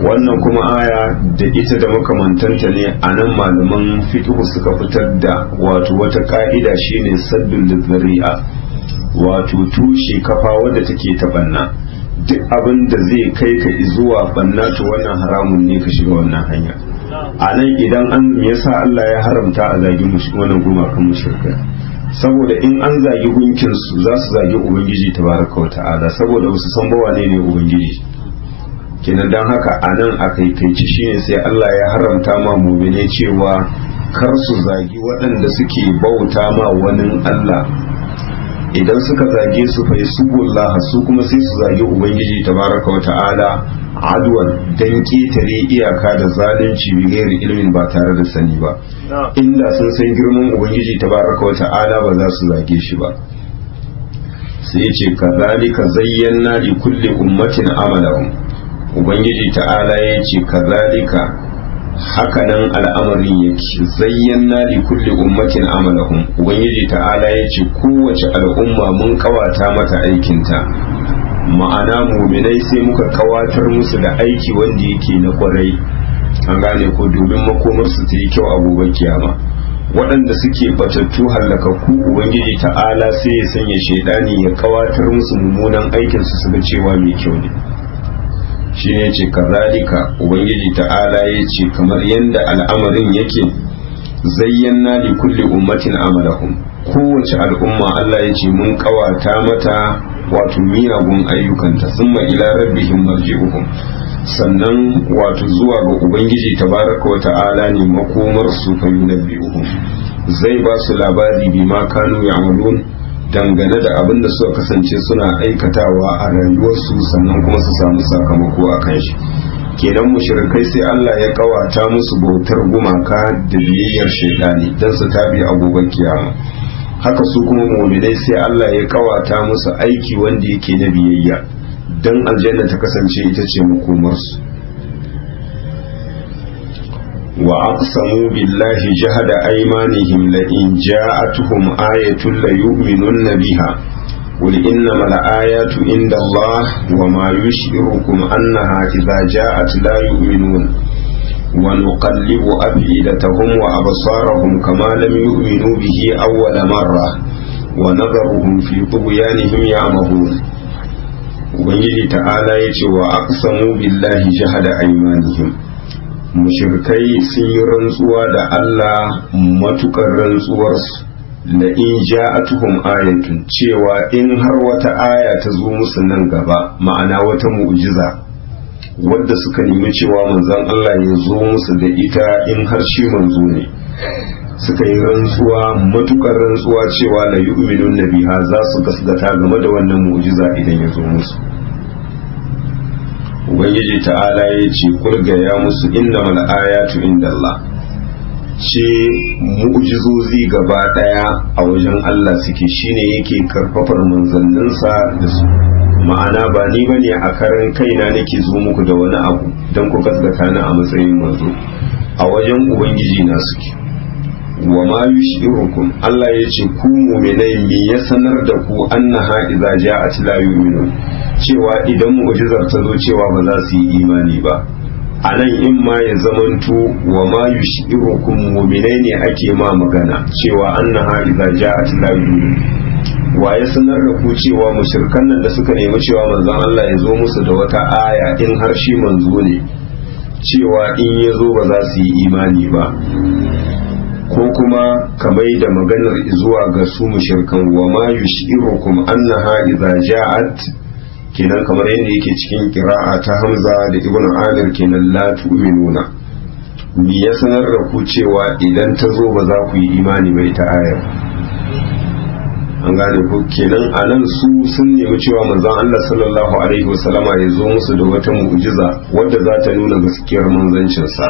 Wannan kuma aya da ita da makamantanta ne a nan malaman fiqh suka fitar da wato wata ka'ida shine saddul zari'a, wato tushe kafa wadda take ta banna. Duk abin da zai kai ka zuwa banna to wannan haramun ne ka shiga wannan hanya. A nan idan an me yasa Allah ya haramta a zagi wannan gumakan mushrikai, saboda in an zagi gunkin su za su zagi ubangiji tabaraka wa ta'ala, saboda su san ba wane ne ubangiji. Kenan dan haka a nan a kaikaici shine sai Allah ya haramta ma mu'mine cewa kar su zagi waɗanda suke bauta ma wani Allah. Idan suka zage su fa yasubullah, su kuma sai su zagi ubangiji tabaraka wa ta'ala adwan dan ketare iyaka da zalunci bi gairi ilmin ba tare da sani ba. Inda sun san girman ubangiji tabaraka wa ta'ala ba za su zage shi ba. Sai ya ce kazalika zayyana li kulli ummatin amalahum, ubangiji ta'ala ya ce kazalika hakanan al'amarin yake, zayyana li kulli ummatin amalahum, ubangiji ta'ala ya ce kowace al'umma mun kawata mata aikinta. Ma'ana muminai sai muka kawatar musu da aiki wanda yake na kwarai, an gane ko, domin makomarsu ta yi kyau a gobe kiyama. Waɗanda suke batattu hallakakku ubangiji ta'ala sai ya sanya shaidani ya kawatar musu mummunan aikinsu su ga cewa mai kyau ne. Shi ne ce kazalika ubangiji ta'ala ya ce kamar yadda al'amarin yake, zayyana li kulli ummatin amalahum, kowace al'umma Allah ya ce mun kawata mata wato miyagun ayyukanta, summa ila rabbihim marji'uhum, sannan wato zuwa ga ubangiji tabaraka wa ta'ala ne makomar su fa yunabbi'uhum, zai ba su labari bima kanu ya'malun, dangane da abin da suka kasance suna aikatawa a rayuwarsu, sannan kuma su samu sakamako a kan shi. Kenan mushrikai sai Allah ya kawata musu bautar gumaka da biyayyar shaidani dan su tabi a gobe kiyama. Haka su kuma mu'minai sai Allah ya kawata musu aiki wanda yake na biyayya dan aljanna ta kasance ita ce makomarsu. Wa aqsamu billahi jahada aymanihim la in ja'atuhum ayatun la yu'minunna biha qul innamal ayatu indallah wa ma yush'irukum annaha idza ja'at la yu'minun wa nuqallibu afidatahum wa absarahum kama lam yu'minu bihi awwala marra wa nadharuhum fi tughyanihim ya'mahun. Ubangiji ta'ala yace wa aqsamu billahi jahada aymanihim, mushrikai sun yi rantsuwa da Allah matukar rantsuwarsu, la in ja'atuhum ayatun, cewa in har wata aya ta zo musu nan gaba, ma'ana wata mu'jiza wadda suka nemi cewa manzon Allah ya zo musu da ita in har shi manzo ne, suka yi rantsuwa matukar rantsuwa cewa la yu'minun biha, za su gasgata game da wannan mu'jiza idan ya zo musu. Ubangiji ta'ala ya ce kulga ya musu innamal ayatu indallah, ce mu'jizozi gaba daya a wajen Allah suke, shine yake karfafar manzanninsa da su. Ma'ana ba ni bane a karan kaina nake zo muku da wani abu dan ku gaskata ni a matsayin manzo, a wajen ubangiji na suke. Wa ma yushirukum, Allah ya ce ku mu'minai me ya sanar da ku annaha idza ja'at la yu'minun, cewa idan mu'jizar ta zo cewa ba za su yi imani ba. A nan in ma ya zamanto wa ma yushirukum mu'minai ne ake ma magana cewa annaha idza ja'at la yu'minun. Wa ya sanar da ku cewa mushrikan nan da suka nemi cewa manzon Allah ya zo musu da wata aya in har shi manzo ne, cewa in ya zo ba za su yi imani ba. Ko kuma kamar da maganar zuwa ga su mushrikan wa ma yushirukum annaha idza ja'at, kenan kamar yadda yake cikin qira'a ta Hamza da Ibn Amir, kenan la tu'minuna, me ya sanar da ku cewa idan ta zo ba za ku yi imani bai ta ayar. An gane ku, kenan a nan su sun nemi cewa manzon Allah sallallahu alaihi wasallama ya zo musu da wata mu'jiza wadda za ta nuna gaskiyar manzancinsa,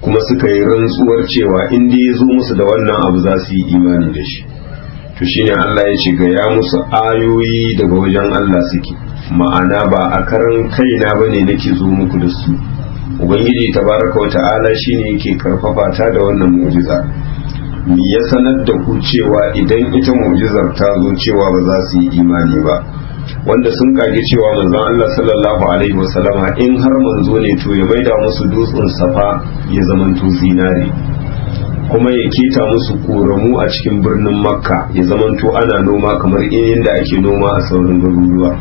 kuma suka yi rantsuwar cewa in dai ya zo musu da wannan abu za su yi imani da shi. to shine Allah ya ce ga ya musu ayoyi daga wajen Allah suke, ma'ana ba a karan kaina bane nake zo muku da su. Ubangiji tabaraka wa ta'ala shine yake karfafa ta da wannan mu'jiza. Me ya sanar da ku cewa idan ita mu'jizar ta zo cewa ba za su yi imani ba, wanda sun kage cewa manzon Allah sallallahu alaihi wasallama in har manzo ne to ya maida musu dutsen safa ya zamanto zinare, kuma ya keta musu koramu a cikin birnin makka ya zamanto ana noma kamar inda ake noma a sauran garuruwa.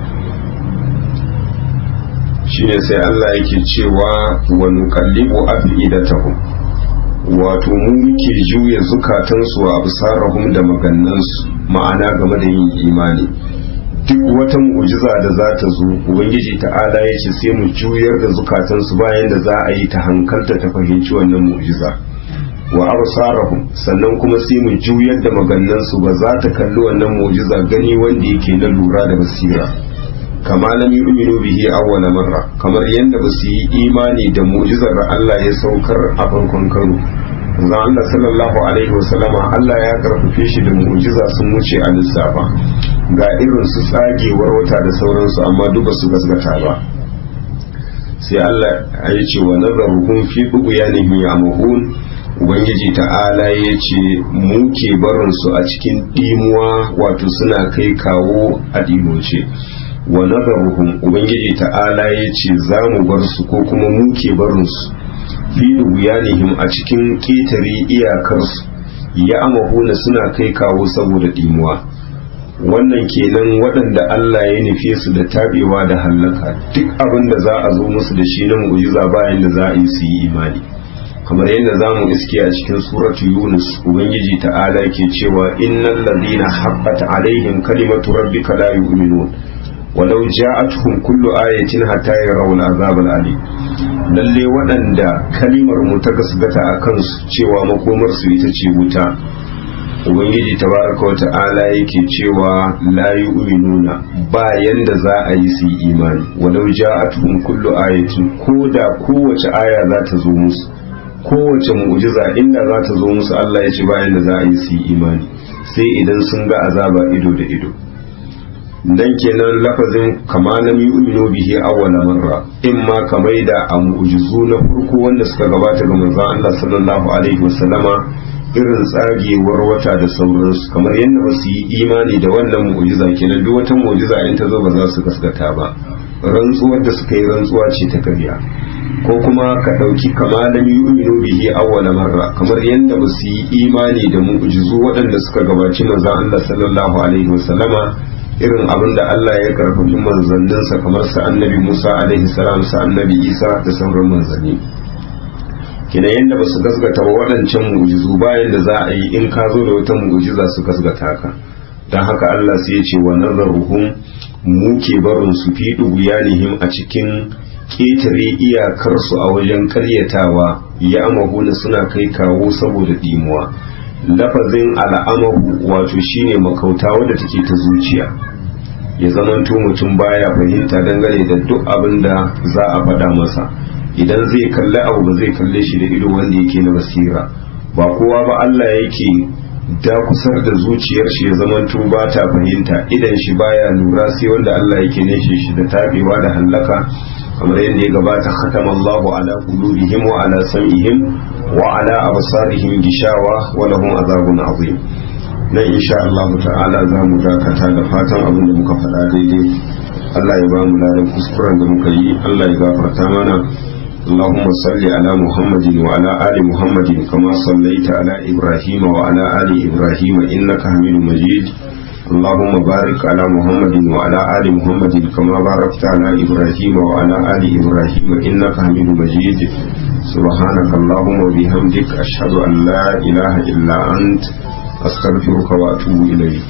Shine sai Allah yake cewa wa nuqallibu afidatahum, wato mu muke juya zukatansu wa absarahum da magannansu, ma'ana game da yin imani. Duk wata mu'jiza da za ta zo ubangiji ta'ala ya ce sai mu juyar da zukatansu bayan da za a yi ta hankalta ta fahimci wannan mu'jiza. Wa absarahum, sannan kuma sai mu juyar da magannansu ba za ta kalli wannan mu'jiza gani wanda yake na lura da basira. Kama lam yu'minu bihi awwala marra, kamar yadda ba su yi imani da mu'jizar da Allah ya saukar a farkon karo. Manzon Allah sallallahu alaihi wasallama Allah ya karfafe shi da mu'jiza sun wuce a lissafa, ga irin su tsagewar wata da sauransu, amma duk ba su gaskata ba. Sai Allah ya ce wa nazaruhum fi bughyanihim ya'mahun, ubangiji ta'ala ya ce mu ke barin su a cikin dimuwa, wato suna kai kawo a dimoce. Wa nazaruhum, ubangiji ta'ala ya ce za mu bar su ko kuma mu ke barin su fi bughyanihim a cikin ƙetare iyakarsu, ya amahuna suna kai kawo saboda dimuwa. Wannan kenan waɗanda Allah ya nufe su da tabewa da hallaka, duk abin da za a zo musu da shi na mu'jiza bayan da za a yi su yi imani. Kamar yadda za mu iske a cikin suratu Yunus, ubangiji ta'ala ke cewa innal ladina haqqat alaihim kalimatu rabbika la yu'minun walau ja'atuhum kullu ayatin hatta yarawul azab al-alim. Lalle waɗanda kalimar mu ta gasgata a kansu cewa makomar su ita ce wuta, ubangiji tabaraka wa ta'ala yake cewa la yu'minuna, ba yanda za a yi su yi imani. Walau ja'atuhum kullu ayatin, koda kowace aya za ta zo musu, kowace mu'jiza inda za ta zo musu, Allah ya ce ba yanda za a yi su yi imani sai idan sun ga azaba ido da ido. Dan kenan lafazin kama lam yu'minu bihi awwala marra, imma kamar da a mu'jizu na farko wanda suka gabata ga manzon Allah sallallahu alaihi wasallama, irin tsagewar wata da sauransu, kamar yadda ba su yi imani da wannan mu'jiza kenan duk wata mu'jiza in ta zo ba za su gaskata ba. Rantsuwar da suka yi rantsuwa ce ta karya. Ko kuma ka ɗauki kama lam yu'minu bihi awwala marra, kamar yadda ba su yi imani da mu'jizu waɗanda suka gabaci manzon Allah sallallahu alaihi wasallama, irin abin da Allah ya karfafi manzanninsa kamar sa annabi Musa alaihi salam, sa annabi Isa da sauran manzanni. Kina yanda ba su gasgata ba waɗancan mu'jizu, bayan da za a yi in ka zo da wata mu'jiza su gasgata ka. Dan haka Allah sai ya ce wa nazaruhum, mu ke barin su fi duguyanihim a cikin ƙetare iyakarsu a wajen karyatawa, ya amahuna suna kai kawo saboda dimuwa. Lafazin al'amahu wato shine makauta wadda take ta zuciya, ya zamanto mutum baya fahimta dangane da duk abin da za a faɗa masa. Idan zai kalli abu ba zai kalle shi da ido wanda yake na basira. Ba kowa ba Allah yake dakusar da zuciyar shi ya zamanto ba ta fahimta, idan shi baya lura sai wanda Allah yake neshe shi da tabewa da hallaka, kamar yadda ya gabata khatamallahu ala qulubihim wa ala sam'ihim wa ala absarihim gishawa wa lahum azabun azim. Na insha Allah ta'ala za mu dakata da fatan abin da muka faɗa daidai Allah ya ba mu ladan kuskuren da muka yi, Allah ya gafarta mana. اللهم صل على محمد وعلى آل محمد كما صليت على إبراهيم وعلى آل إبراهيم إنك حميد مجيد. اللهم بارك على محمد وعلى آل محمد كما باركت على إبراهيم وعلى آل إبراهيم إنك حميد مجيد. سبحانك اللهم وبحمدك أشهد أن لا إله إلا أنت أستغفرك وأتوب إليك.